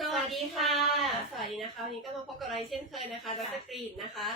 สวัสดีค่ะ สวัสดีนะคะวันนี้ก็มาพบกับเราเช่นเคยนะคะดรกรีนนะคะ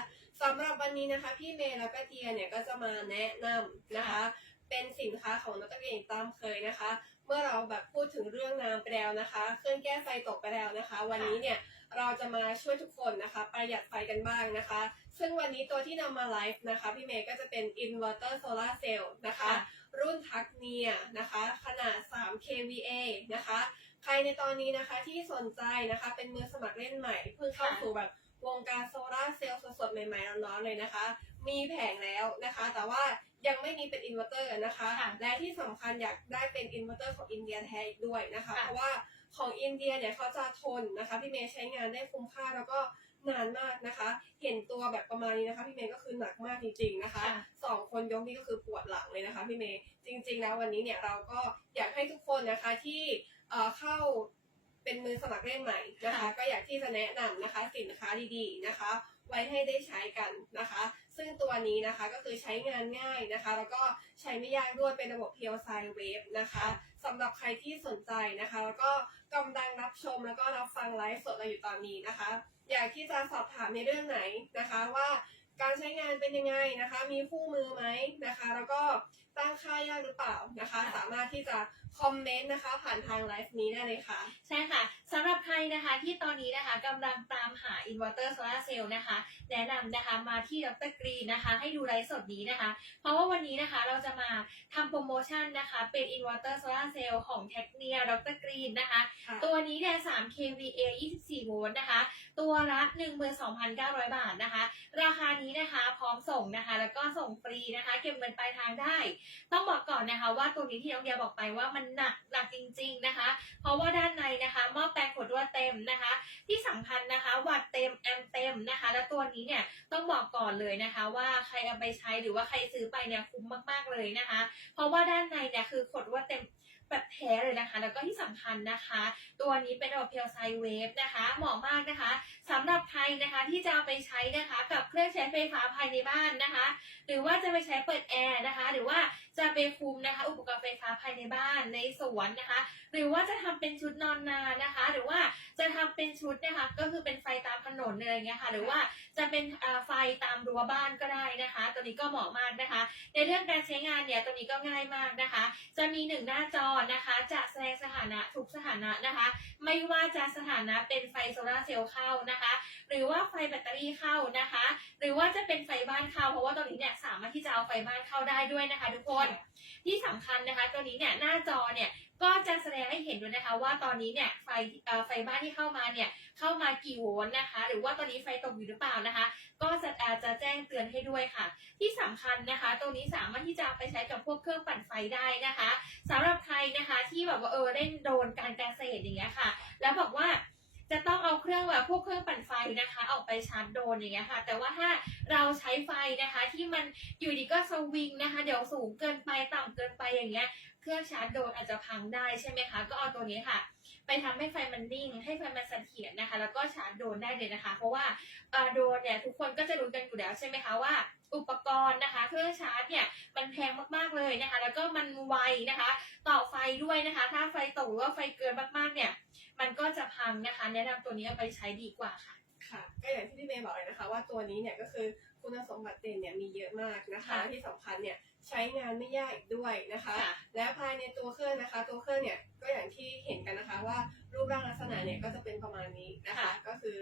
สำหรับวันนี้นะคะพี่เมย์แล้วก็เทียเนี่ยก็จะมาแนะนำนะคะ เป็นสินค้าของดรกรีนตามเคยนะคะ เมื่อเราแบบพูดถึงเรื่องน้ำไปแล้วนะคะ เครื่องแก้ไฟตกไปแล้วนะคะ วันนี้เนี่ยเราจะมาช่วยทุกคนนะคะ ประหยัดไฟกันบ้างนะคะ ซึ่งวันนี้ตัวที่นำมาไลฟ์นะคะ พี่เมย์ก็จะเป็น inverter solar cell นะคะ รุ่นทักเนียนะคะ ขนาด 3 kVA นะคะ ใครในตอนนี้นะคะที่สนใจนะคะเป็นมือสมัครเล่นใหม่เพิ่งเข้าค่ะสู่แบบวงการโซลาร์เซลล์สดๆใหม่ๆร้อนๆเลยนะคะ มีแผงแล้วนะคะ แต่ว่ายังไม่มีเป็นอินเวอร์เตอร์นะคะค่ะและที่สำคัญอยากได้เป็นอินเวอร์เตอร์ของอินเดียแท้อีกด้วยนะคะค่ะเพราะว่าของอินเดียเนี่ยเขาจะทนนะคะ พี่เมย์ใช้งานได้คุ้มค่าแล้วก็นานมากนะคะ เห็นตัวแบบประมาณนี้นะคะ พี่เมย์ก็คือหนักมากจริงๆนะคะค่ะสองคนยกนี่ก็คือปวดหลังเลยนะคะ พี่เมย์จริง ๆ แล้ววันนี้เนี่ยเราก็อยากให้ทุกคนนะคะที่ เอ่อเข้าเป็นมือสมัครเล่นใหม่นะคะค่ะก็อยากที่จะแนะนำนะคะสินค้าดีๆนะคะ ไว้ให้ได้ใช้กันนะคะ ซึ่งตัวนี้นะคะก็คือใช้งานง่ายนะคะ แล้วก็ใช้ไม่ยากด้วยเป็นระบบ p l s i Wave นะคะสำหรับใครที่สนใจนะคะ แล้วก็กำลังรับชมแล้วก็รับฟังไลฟ์สดเราอยู่ตอนนี้นะคะ อยากที่จะสอบถามในเรื่องไหนนะคะว่าการใช้งานเป็นยังไงนะคะ มีคู่มือไหมนะคะ แล้วก็ตั้งค่ายากหรือเปล่านะคะค่ะสามารถที่จะคอมเมนต์นะคะผ่านทางไลฟ์นี้ได้เลยค่ะ ใช่ค่ะสำหรับใครนะคะที่ตอนนี้นะคะกำลังตามหาอินเวอร์เตอร์โซลาร์เซลล์นะคะ แนะนำนะคะมาที่ดรกรีนนะคะ ให้ดูไลฟ์สดนี้นะคะ เพราะว่าวันนี้นะคะเราจะมาทำโปรโมชั่นนะคะ เป็นอินเวอร์เตอร์โซลาร์เซลล์ของเทคเนียดรกรีนนะคะค่ะตัวนี้เนี่ย 3 kVA 24 โวลต์นะคะ ตัวละ 12,900 บาทนะคะ ราคานี้นะคะพร้อมส่งนะคะ แล้วก็ส่งฟรีนะคะ เก็บเงินปลายทางได้ ต้องบอกก่อนนะคะว่าตัวนี้ที่น้องเดียบอกไปว่ามันหนักหนักจริง ๆนะคะ เพราะว่าด้านในนะคะหม้อแปลงขวดรั่วเต็มนะคะ ที่สำคัญนะคะวัดเต็มแอมเต็มนะคะ แล้วตัวนี้เนี่ยต้องบอกก่อนเลยนะคะ ว่าใครเอาไปใช้หรือว่าใครซื้อไปเนี่ยคุ้มมากๆเลยนะคะ เพราะว่าด้านในเนี่ยคือขวดรั่วเต็มแบบ แท้เลยนะคะ แล้วก็ที่สำคัญนะคะ ตัวนี้เป็นระบบเพียวไซเวฟนะคะเหมาะมากนะคะสำหรับใครนะคะที่จะเอาไปใช้นะคะกับเครื่องใช้ไฟฟ้าภายในบ้านนะคะ หรือว่าจะไปใช้เปิดแอร์นะคะ หรือว่าจะไปคุมนะคะ อุปกรณ์ไฟฟ้าภายในบ้านในสวนนะคะ หรือว่าจะทำเป็นชุดนอนนานะคะ หรือว่าจะทำเป็นชุดนะคะ ก็คือเป็นไฟตามถนนอะไรอย่างเงี้ยค่ะ หรือว่าจะเป็นไฟตามรั้วบ้านก็ได้นะคะ ตัวนี้ก็เหมาะมากนะคะ ในเรื่องการใช้งานเนี่ยตัวนี้ก็ง่ายมากนะคะ จะมีหนึ่งหน้าจอนะคะจะแสดงสถานะทุกสถานะนะคะ ไม่ว่าจะสถานะเป็นไฟโซลาเซลล์เข้านะคะ หรือว่าไฟแบตเตอรี่เข้านะคะ หรือว่าจะเป็นไฟบ้านเข้า เพราะว่าตัวนี้เนี่ยสามารถที่จะเอาไฟบ้านเข้าได้ด้วยนะคะ ทุกคนที่สำคัญนะคะ ตัวนี้เนี่ยหน้าจอเนี่ย ก็จะแสดงให้เห็นด้วยนะคะว่าตอนนี้เนี่ยไฟไฟบ้านที่เข้ามาเนี่ยเข้ามากี่โวลต์นะคะ หรือว่าตอนนี้ไฟตกอยู่หรือเปล่านะคะ ก็จะอาจจะแจ้งเตือนให้ด้วยค่ะ ที่สำคัญนะคะ ตรงนี้สามารถที่จะไปใช้กับพวกเครื่องปั่นไฟได้นะคะสำหรับใครนะคะที่แบบว่าเออเล่นโดรนการเกษตรอย่างเงี้ยค่ะ แล้วบอกว่าจะต้องเอาเครื่องแบบพวกเครื่องปั่นไฟนะคะออกไปชาร์จโดรนอย่างเงี้ยค่ะ แต่ว่าถ้าเราใช้ไฟนะคะที่มันอยู่ดีก็สวิงนะคะ เดี๋ยวสูงเกินไปต่ำเกินไปอย่างเงี้ย เครื่องชาร์จโดรนอาจจะพังได้ใช่ไหมคะ ก็เอาตัวนี้ค่ะ ไปทำให้ไฟมันนิ่ง ให้ไฟมันเสถียรนะคะ แล้วก็ชาร์จโดรนได้เลยนะคะ เพราะว่าเอ่อโดรนเนี่ยทุกคนก็จะรู้กันอยู่แล้วใช่ไหมคะว่าอุปกรณ์นะคะ เครื่องชาร์จเนี่ยมันแพงมากๆเลยนะคะ แล้วก็มันไวนะคะ ต่อไฟด้วยนะคะ ถ้าไฟตกหรือว่าไฟเกินมากๆ เนี่ย มันก็จะพังนะคะ แนะนำตัวนี้เอาไปใช้ดีกว่าค่ะค่ะก็อย่างที่พี่เมย์บอกเลยนะคะ ว่าตัวนี้เนี่ยก็คือคุณสมบัติเด่นเนี่ยมีเยอะมากนะคะค่ะที่สำคัญเนี่ย ใช้งานไม่ยากอีกด้วยนะคะค่ะแล้วภายในตัวเครื่องนะคะ ตัวเครื่องเนี่ยก็อย่างที่เห็นกันนะคะว่ารูปร่างลักษณะเนี่ยก็จะเป็นประมาณนี้นะคะค่ะก็คือ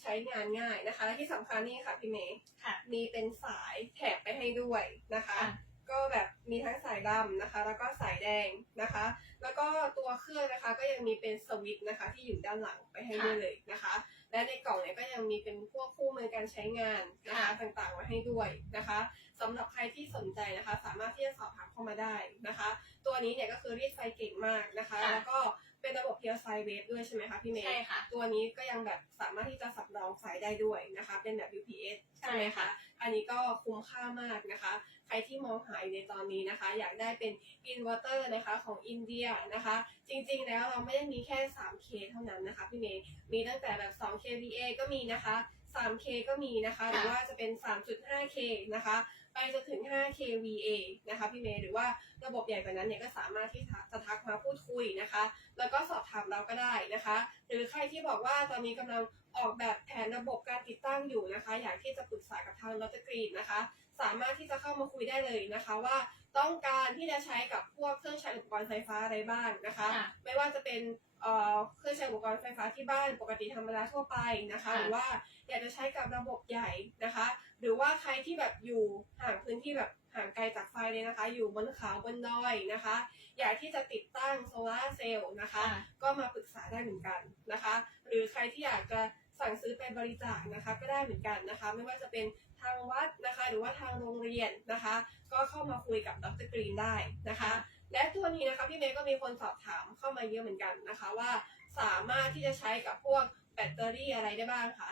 ใช้งานง่ายนะคะและที่สำคัญนี่ค่ะพี่เมย์ค่ะมีเป็นสายแถบไปให้ด้วยนะคะค่ะก็แบบมีทั้งสายดำนะคะ แล้วก็สายแดงนะคะ แล้วก็ตัวเครื่องนะคะก็ยังมีเป็นสวิตช์นะคะ ที่อยู่ด้านหลังไปให้ด้วยเลยนะคะ และในกล่องเนี่ยก็ยังมีเป็นพวกคู่มือการใช้งานนะคะค่ะต่างๆไว้ให้ด้วยนะคะสำหรับใครที่สนใจนะคะ สามารถที่จะสอบถามเข้ามาได้นะคะ ตัวนี้เนี่ยก็คือรีดไฟเก่งมากนะคะค่ะแล้วก็ เป็นระบบเพียวไซเวฟด้วยใช่ไหมคะพี่เมย์ใช่ค่ะ ตัวนี้ก็ยังแบบสามารถที่จะสับรองไฟได้ด้วยนะคะ เป็นแบบ UPS ใช่ไหมใช่คะค่ะ อันนี้ก็คุ้มค่ามากนะคะ ใครที่มองหาอยู่ในตอนนี้นะคะ อยากได้เป็นอินเวอร์เตอร์นะคะของอินเดียนะคะ จริงๆแล้วเราไม่ได้มีแค่ 3K เท่านั้นนะคะพี่เมย์มีตั้งแต่แบบ 2 kVA ก็มีนะคะ 3K ก็มีนะคะ หรือว่าจะเป็น 3.5K นะคะ ไปจนถึง 5 kVA นะคะพี่เมย์หรือว่าระบบใหญ่กว่านั้นเนี่ยก็สามารถที่จะทักมาพูดคุยนะคะ แล้วก็สอบถามเราก็ได้นะคะ หรือใครที่บอกว่าตอนนี้กำลังออกแบบแผนระบบการติดตั้งอยู่นะคะ อยากที่จะปรึกษากับทางดรกรีนนะคะ สามารถที่จะเข้ามาคุยได้เลยนะคะว่าต้องการที่จะใช้กับพวกเครื่องใช้อุปกรณ์ไฟฟ้าอะไรบ้างนะคะค่ะไม่ว่าจะเป็น เอ่อเครื่องใช้อุปกรณ์ไฟฟ้าที่บ้านปกติธรรมดาทั่วไปนะคะค่ะหรือว่าอยากจะใช้กับระบบใหญ่นะคะ หรือว่าใครที่แบบอยู่ห่างพื้นที่แบบห่างไกลจากไฟเลยนะคะ อยู่บนเขาบนดอยนะคะ อยากที่จะติดตั้งโซลาร์เซลล์นะคะค่ะก็มาปรึกษาได้เหมือนกันนะคะ หรือใครที่อยากจะสั่งซื้อไปบริจาคนะคะ ก็ได้เหมือนกันนะคะ ไม่ว่าจะเป็นทางวัดนะคะ หรือว่าทางโรงเรียนนะคะ ก็เข้ามาคุยกับดรกรีนได้นะคะ และตัวนี้นะคะพี่เมย์ก็มีคนสอบถามเข้ามาเยอะเหมือนกันนะคะว่าสามารถที่จะใช้กับพวกแบตเตอรี่อะไรได้บ้างคะ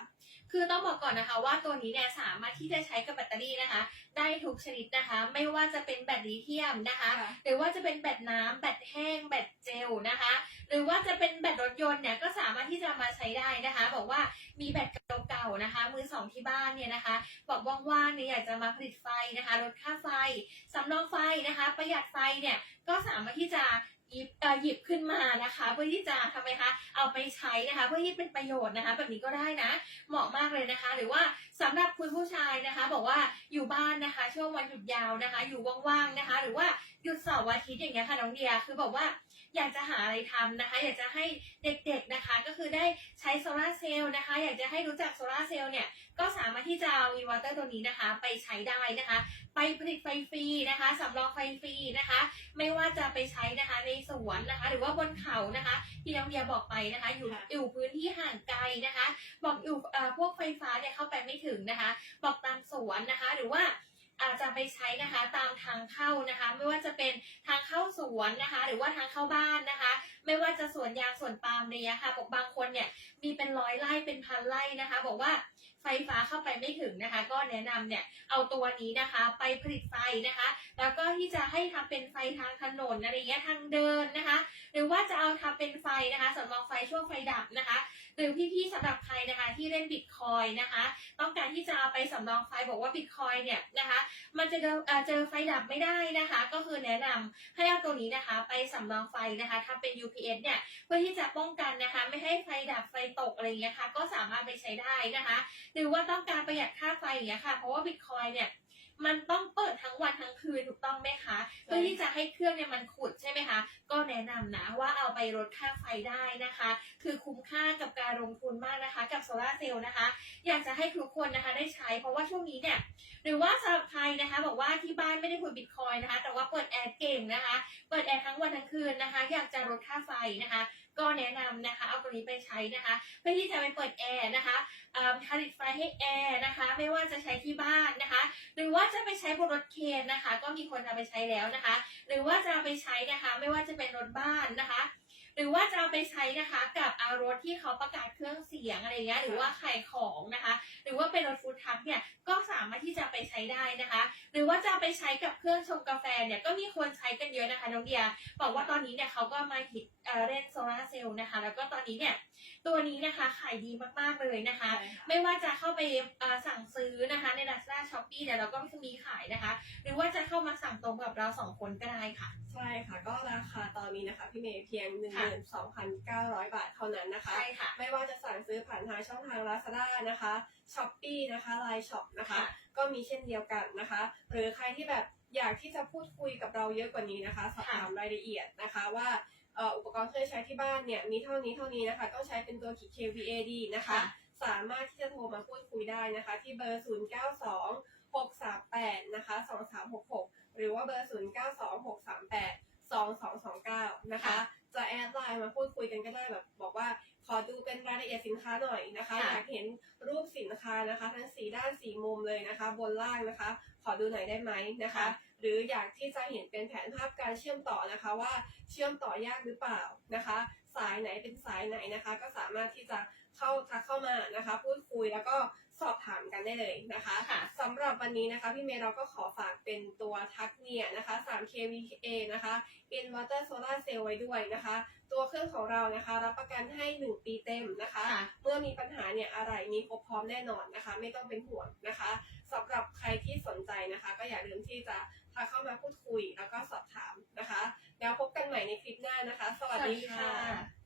คือต้องบอกก่อนนะคะว่าตัวนี้เนี่ยสามารถที่จะใช้กับแบตเตอรี่นะคะ ได้ทุกชนิดนะคะ ไม่ว่าจะเป็นแบตลิเธียมนะคะ หรือว่าจะเป็นแบตน้ำแบตแห้งแบตเจลนะคะ หรือว่าจะเป็นแบตรถยนต์เนี่ยก็สามารถที่จะมาใช้ได้นะคะ บอกว่ามีแบตเก่าๆนะคะ มือสองที่บ้านเนี่ยนะคะ บอกว่างๆเนี่ยอยากจะมาผลิตไฟนะคะลดค่าไฟสำรองไฟนะคะ ประหยัดไฟเนี่ยก็สามารถที่จะ หยิบหยิบขึ้นมานะคะ เพื่อที่จะทำไมคะเอาไปใช้นะคะ เพื่อที่เป็นประโยชน์นะคะ แบบนี้ก็ได้นะ เหมาะมากเลยนะคะ หรือว่าสำหรับคุณผู้ชายนะคะ บอกว่าอยู่บ้านนะคะ ช่วงวันหยุดยาวนะคะ อยู่ว่างๆนะคะ หรือว่าหยุดเสาร์อาทิตย์อย่างเงี้ยค่ะน้องเดียคือบอกว่าอยากจะหาอะไรทำนะคะ อยากจะให้เด็กๆนะคะ ก็คือได้ใช้โซลาเซลล์นะคะ อยากจะให้รู้จักโซลาเซลล์เนี่ย ก็สามารถที่จะเอาอินเวอร์เตอร์ตัวนี้นะคะ ไปใช้ได้นะคะ ไปผลิตไฟฟรีนะคะสำรองไฟฟรีนะคะ ไม่ว่าจะไปใช้นะคะในสวนนะคะ หรือว่าบนเขานะคะที่น้องเดียบอกไปนะคะ อยู่ค่ะอยู่พื้นที่ห่างไกลนะคะ บอกอยู่เอ่อพวกไฟฟ้าเนี่ยเข้าไปไม่ถึงนะคะ บอกตามสวนนะคะ หรือว่าอาจจะไปใช้นะคะตามทางเข้านะคะ ไม่ว่าจะเป็นทางเข้าสวนนะคะ หรือว่าทางเข้าบ้านนะคะ ไม่ว่าจะสวนยางสวนปาล์มเนี่ยค่ะบอกบางคนเนี่ยมีเป็นร้อยไร่เป็นพันไร่นะคะ บอกว่า ไฟฟ้าเข้าไปไม่ถึงนะคะ ก็แนะนำเนี่ยเอาตัวนี้นะคะ ไปผลิตไฟนะคะ แล้วก็ที่จะให้ทำเป็นไฟทางถนนอะไรเงี้ยทางเดินนะคะ หรือว่าจะเอาทำเป็นไฟนะคะสำรองไฟช่วงไฟดับนะคะ หรือพี่ๆสำหรับใครนะคะที่เล่นบิตคอยนะคะ ต้องการที่จะเอาไปสำรองไฟบอกว่าบิตคอยเนี่ยนะคะ มันจะเจอเอ่อเจอไฟดับไม่ได้นะคะ ก็คือแนะนำให้เอาตัวนี้นะคะ ไปสำรองไฟนะคะทำเป็น UPS เนี่ยเพื่อที่จะป้องกันนะคะ ไม่ให้ไฟดับไฟตกอะไรอย่างเงี้ยค่ะก็สามารถไปใช้ได้นะคะ หรือว่าต้องการประหยัดค่าไฟอย่างเงี้ยค่ะเพราะว่าบิตคอยเนี่ย มันต้องเปิดทั้งวันทั้งคืนถูกต้องไหมคะ เพื่อที่จะให้เครื่องเนี่ยมันขุดใช่ไหมคะ ก็แนะนำนะว่าเอาไปลดค่าไฟได้นะคะ คือคุ้มค่ากับการลงทุนมากนะคะ กับโซลาร์เซลล์นะคะ อยากจะให้ทุกคนนะคะได้ใช้ เพราะว่าช่วงนี้เนี่ยหรือว่าสำหรับใครนะคะบอกว่าที่บ้านไม่ได้คุยบิตคอยนะคะ แต่ว่าเปิดแอร์เก่งนะคะ เปิดแอร์ทั้งวันทั้งคืนนะคะ อยากจะลดค่าไฟนะคะ ก็แนะนำนะคะ เอาตัวนี้ไปใช้นะคะ เพื่อที่จะไปเปิดแอร์นะคะผลิตไฟให้แอร์นะคะ ไม่ว่าจะใช้ที่บ้านนะคะ หรือว่าจะไปใช้บนรถเคนนะคะ ก็มีคนเอาไปใช้แล้วนะคะ หรือว่าจะเอาไปใช้นะคะ ไม่ว่าจะเป็นรถบ้านนะคะ หรือว่าจะเอาไปใช้นะคะกับอารถที่เขาประกาศเครื่องเสียงอะไรเงี้ยหรือว่าขายของนะคะ หรือว่าเป็นรถฟู้ดทรัคเนี่ยก็สามารถที่จะไปใช้ได้นะคะ หรือว่าจะเอาไปใช้กับเครื่องชงกาแฟเนี่ยก็มีคนใช้กันเยอะนะคะน้องเดียบอกว่าตอนนี้เนี่ยเขาก็มาฮิตเอ่อเล่นโซลาร์เซลล์นะคะ แล้วก็ตอนนี้เนี่ยตัวนี้นะคะขายดีมากๆเลยนะคะใช่ค่ะไม่ว่าจะเข้าไปเอ่อสั่งซื้อนะคะใน Lazada Shopee เนี่ยเราก็มีขายนะคะ หรือว่าจะเข้ามาสั่งตรงกับเราสองคนก็ได้ค่ะ ใช่ค่ะ ก็ราคาตอนนี้นะคะ พี่เมย์เพียง12,900 บาทเท่านั้นนะคะ ใช่ค่ะ ไม่ว่าจะสั่งซื้อผ่านทางช่องทาง Lazada นะคะ Shopee นะคะ Line Shop นะคะ ค่ะ ก็มีเช่นเดียวกันนะคะ หรือใครที่แบบอยากที่จะพูดคุยกับเราเยอะกว่านี้นะคะ สอบถามรายละเอียดนะคะว่าเอ่ออุปกรณ์เครื่องใช้ที่บ้านเนี่ยมีเท่านี้เท่านี้นะคะต้องใช้เป็นตัวขีด KVAD นะคะ ค่ะ สามารถที่จะโทรมาพูดคุยได้นะคะ ที่เบอร์ 0 9 2 6 3 8 นะคะ 2366 หรือว่าเบอร์ 0 9 2 6 3 8 2229 นะคะ ค่ะ จะแอดไลน์มาพูดคุยกันก็ได้แบบบอกว่าขอดูเป็นรายละเอียดสินค้าหน่อยนะคะค่ะอยากเห็นรูปสินค้านะคะทั้งสีด้านสีมุมเลยนะคะ บนล่างนะคะ ขอดูหน่อยได้ไหมนะคะค่ะหรืออยากที่จะเห็นเป็นแผนภาพการเชื่อมต่อนะคะว่าเชื่อมต่อยากหรือเปล่านะคะ สายไหนเป็นสายไหนนะคะ ก็สามารถที่จะเข้าทักเข้ามานะคะ พูดคุยแล้วก็ สอบถามกันได้เลยนะคะค่ะ สำหรับวันนี้นะคะ พี่เมย์เราก็ขอฝากเป็นตัวทักเนียนะคะ 3 kVA นะคะ Inverter Solar Cell ไว้ด้วยนะคะ ตัวเครื่องของเรานะคะ รับประกันให้ 1 ปีเต็มนะคะ ค่ะ เมื่อมีปัญหาเนี่ยอะไรมีครบพร้อมแน่นอนนะคะ ไม่ต้องเป็นห่วงนะคะสำหรับใครที่สนใจนะคะ ก็อย่าลืมที่จะทักเข้ามาพูดคุยแล้วก็สอบถามนะคะ แล้วพบกันใหม่ในคลิปหน้านะคะ สวัสดีค่ะสวัสดีค่ะ